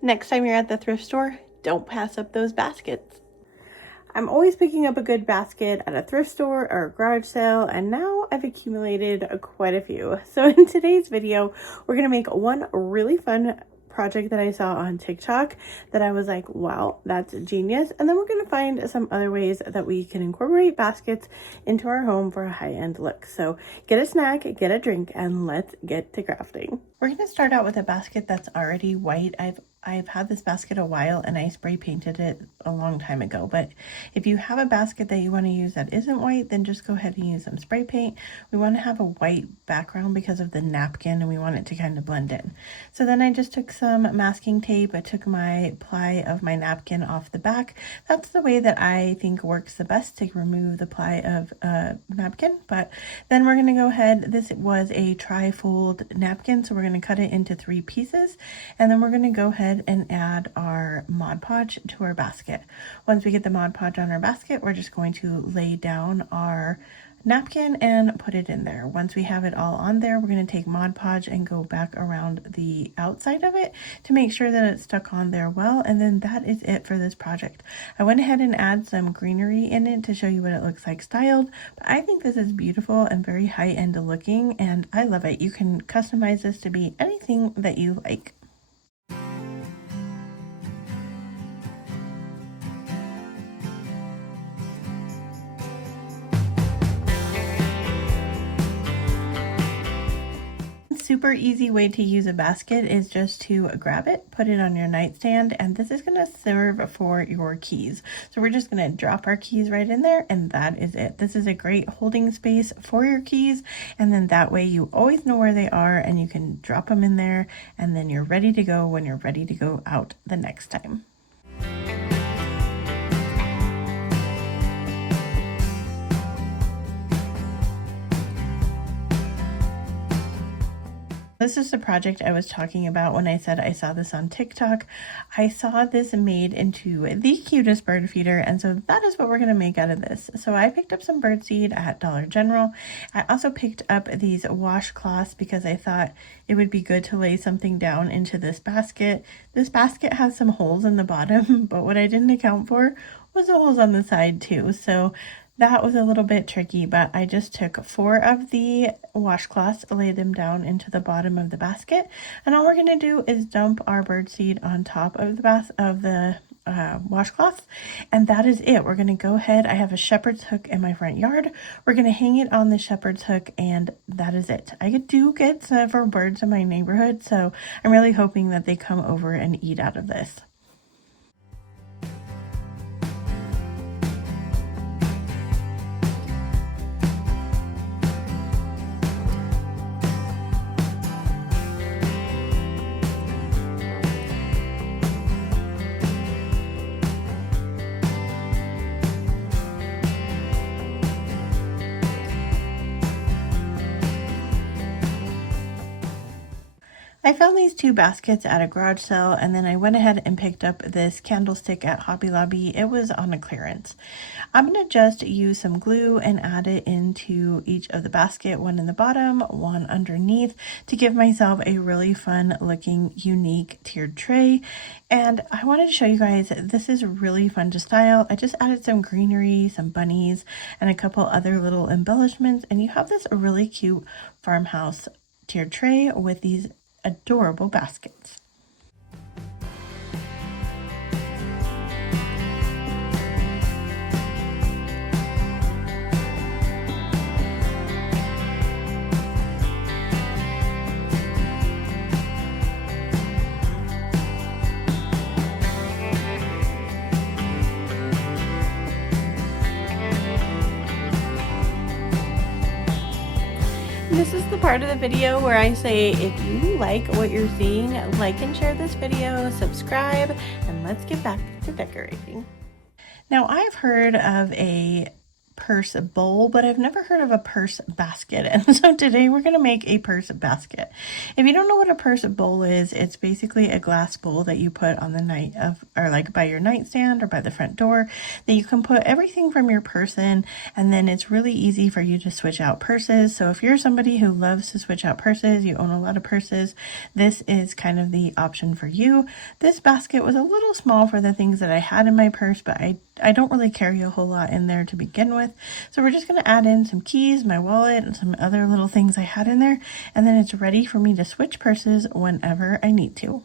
Next time you're at the thrift store, don't pass up those baskets. I'm always picking up a good basket at a thrift store or a garage sale, and now I've accumulated quite a few. So in today's video, we're going to make one really fun project that I saw on TikTok that I was like, wow, that's genius. And then we're going to find some other ways that we can incorporate baskets into our home for a high-end look. So get a snack, get a drink, and let's get to crafting. We're going to start out with a basket that's already white. I've had this basket a while and I spray painted it a long time ago, but if you have a basket that you want to use that isn't white, then just go ahead and use some spray paint. We want to have a white background because of the napkin and we want it to kind of blend in. So then I just took some masking tape. I took my ply of my napkin off the back. That's the way that I think works the best to remove the ply of a napkin. But then we're going to go ahead. This was a tri-fold napkin, so we're going to cut it into 3 pieces, and then we're going to go ahead and add our Mod Podge to our basket. Once we get the Mod Podge on our basket, we're just going to lay down our napkin and put it in there. Once we have it all on there, we're going to take Mod Podge and go back around the outside of it to make sure that it's stuck on there well, and then that is it for this project. I went ahead and add some greenery in it to show you what it looks like styled, but I think this is beautiful and very high-end looking, and I love it. You can customize this to be anything that you like. Super easy way to use a basket is just to grab it, put it on your nightstand, and this is going to serve for your keys. So we're just going to drop our keys right in there, and that is it. This is a great holding space for your keys, and then that way you always know where they are and you can drop them in there, and then you're ready to go when you're ready to go out the next time. This is the project I was talking about when I said I saw this on TikTok. I saw this made into the cutest bird feeder, and so that is what we're going to make out of this. So I picked up some birdseed at Dollar General. I also picked up these washcloths because I thought it would be good to lay something down into this basket. This basket has some holes in the bottom, but what I didn't account for was the holes on the side too. So that was a little bit tricky, but I just took 4 of the washcloths, laid them down into the bottom of the basket, and all we're going to do is dump our birdseed on top of the washcloths, and that is it. We're going to go ahead. I have a shepherd's hook in my front yard. We're going to hang it on the shepherd's hook, and that is it. I do get several birds in my neighborhood, so I'm really hoping that they come over and eat out of this. I found these 2 baskets at a garage sale, and then I went ahead and picked up this candlestick at Hobby Lobby. It was on a clearance. I'm going to just use some glue and add it into each of the basket, one in the bottom, one underneath, to give myself a really fun looking unique tiered tray. And I wanted to show you guys, this is really fun to style. I just added some greenery, some bunnies, and a couple other little embellishments, and you have this really cute farmhouse tiered tray with these adorable baskets. This is the part of the video where I say if you like what you're seeing, like and share this video, subscribe, and let's get back to decorating. Now, I've heard of a purse bowl, but I've never heard of a purse basket. And so today we're going to make a purse basket. If you don't know what a purse bowl is, it's basically a glass bowl that you put on the night of, or like by your nightstand or by the front door, that you can put everything from your purse in, and then it's really easy for you to switch out purses. So if you're somebody who loves to switch out purses, you own a lot of purses, this is kind of the option for you. This basket was a little small for the things that I had in my purse, but I don't really carry a whole lot in there to begin with. So we're just going to add in some keys, my wallet, and some other little things I had in there, and then it's ready for me to switch purses whenever I need to.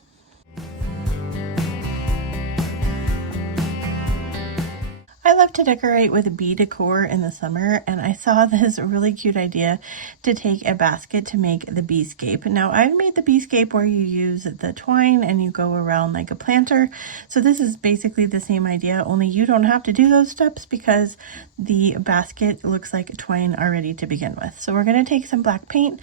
I love to decorate with bee decor in the summer, and I saw this really cute idea to take a basket to make the beescape. Now, I've made the beescape where you use the twine and you go around like a planter. So this is basically the same idea, only you don't have to do those steps because the basket looks like twine already to begin with. So we're going to take some black paint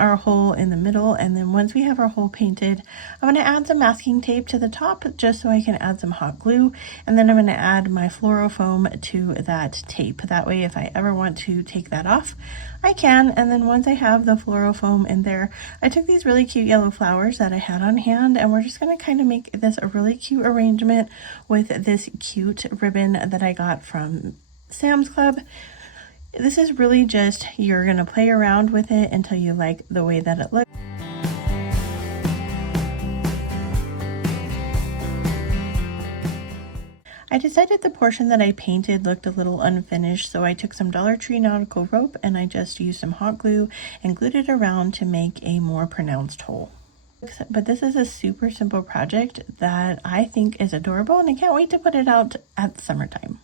our hole in the middle, and then once we have our hole painted, I'm going to add some masking tape to the top just so I can add some hot glue, and then I'm going to add my floral foam to that tape. That way if I ever want to take that off, I can. And then once I have the floral foam in there, I took these really cute yellow flowers that I had on hand, and we're just going to kind of make this a really cute arrangement with this cute ribbon that I got from Sam's Club. This is really just, you're going to play around with it until you like the way that it looks. I decided the portion that I painted looked a little unfinished, so I took some Dollar Tree nautical rope and I just used some hot glue and glued it around to make a more pronounced hole. But this is a super simple project that I think is adorable, and I can't wait to put it out at summertime.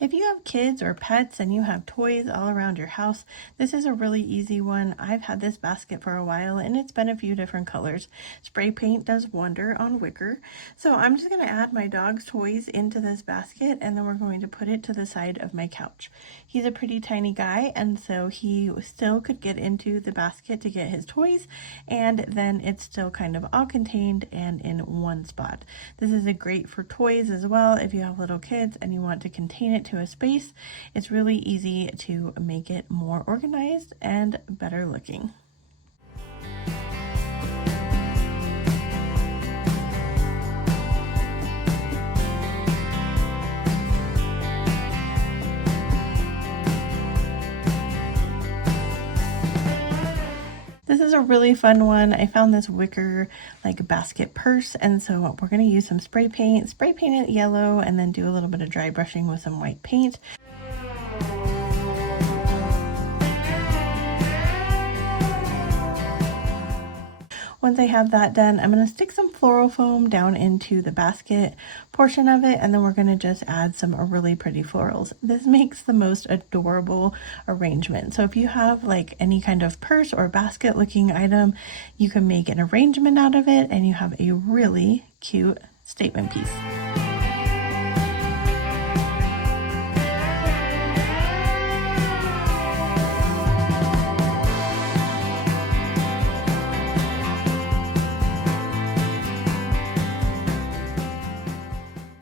If you have kids or pets and you have toys all around your house, this is a really easy one. I've had this basket for a while and it's been a few different colors. Spray paint does wonder on wicker. So I'm just going to add my dog's toys into this basket, and then we're going to put it to the side of my couch. He's a pretty tiny guy, and so he still could get into the basket to get his toys, and then it's still kind of all contained and in one spot. This is a great for toys as well. If you have little kids and you want to contain it to a space, it's really easy to make it more organized and better looking. This is a really fun one. I found this wicker like basket purse, and so we're going to use some spray paint it yellow, and then do a little bit of dry brushing with some white paint. Once I have that done, I'm going to stick some floral foam down into the basket portion of it, and then we're going to just add some really pretty florals. This makes the most adorable arrangement. So if you have like any kind of purse or basket looking item, you can make an arrangement out of it and you have a really cute statement piece.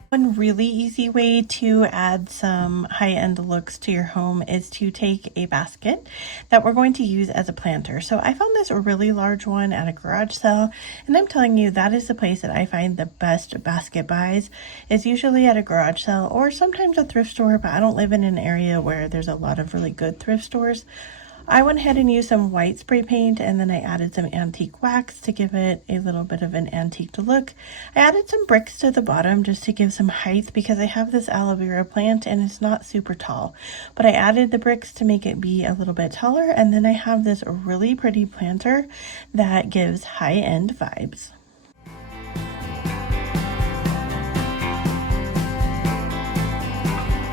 One really easy way to add some high-end looks to your home is to take a basket that we're going to use as a planter. So I found this really large one at a garage sale, and I'm telling you, that is the place that I find the best basket buys. It's usually at a garage sale or sometimes a thrift store, but I don't live in an area where there's a lot of really good thrift stores. I went ahead and used some white spray paint, and then I added some antique wax to give it a little bit of an antique look. I added some bricks to the bottom just to give some height because I have this aloe vera plant and it's not super tall. But I added the bricks to make it be a little bit taller, and then I have this really pretty planter that gives high-end vibes.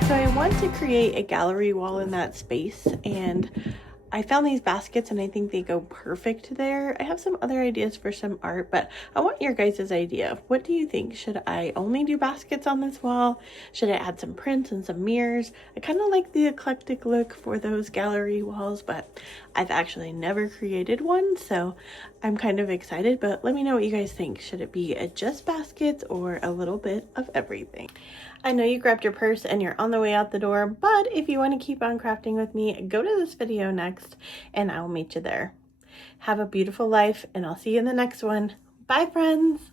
So I want to create a gallery wall in that space, and I found these baskets and I think they go perfect there. I have some other ideas for some art, but I want your guys' idea. What do you think? Should I only do baskets on this wall? Should I add some prints and some mirrors? I kind of like the eclectic look for those gallery walls, but I've actually never created one, so I'm kind of excited, but let me know what you guys think. Should it be just baskets or a little bit of everything? I know you grabbed your purse and you're on the way out the door, but if you want to keep on crafting with me, go to this video next and I will meet you there. Have a beautiful life and I'll see you in the next one. Bye, friends.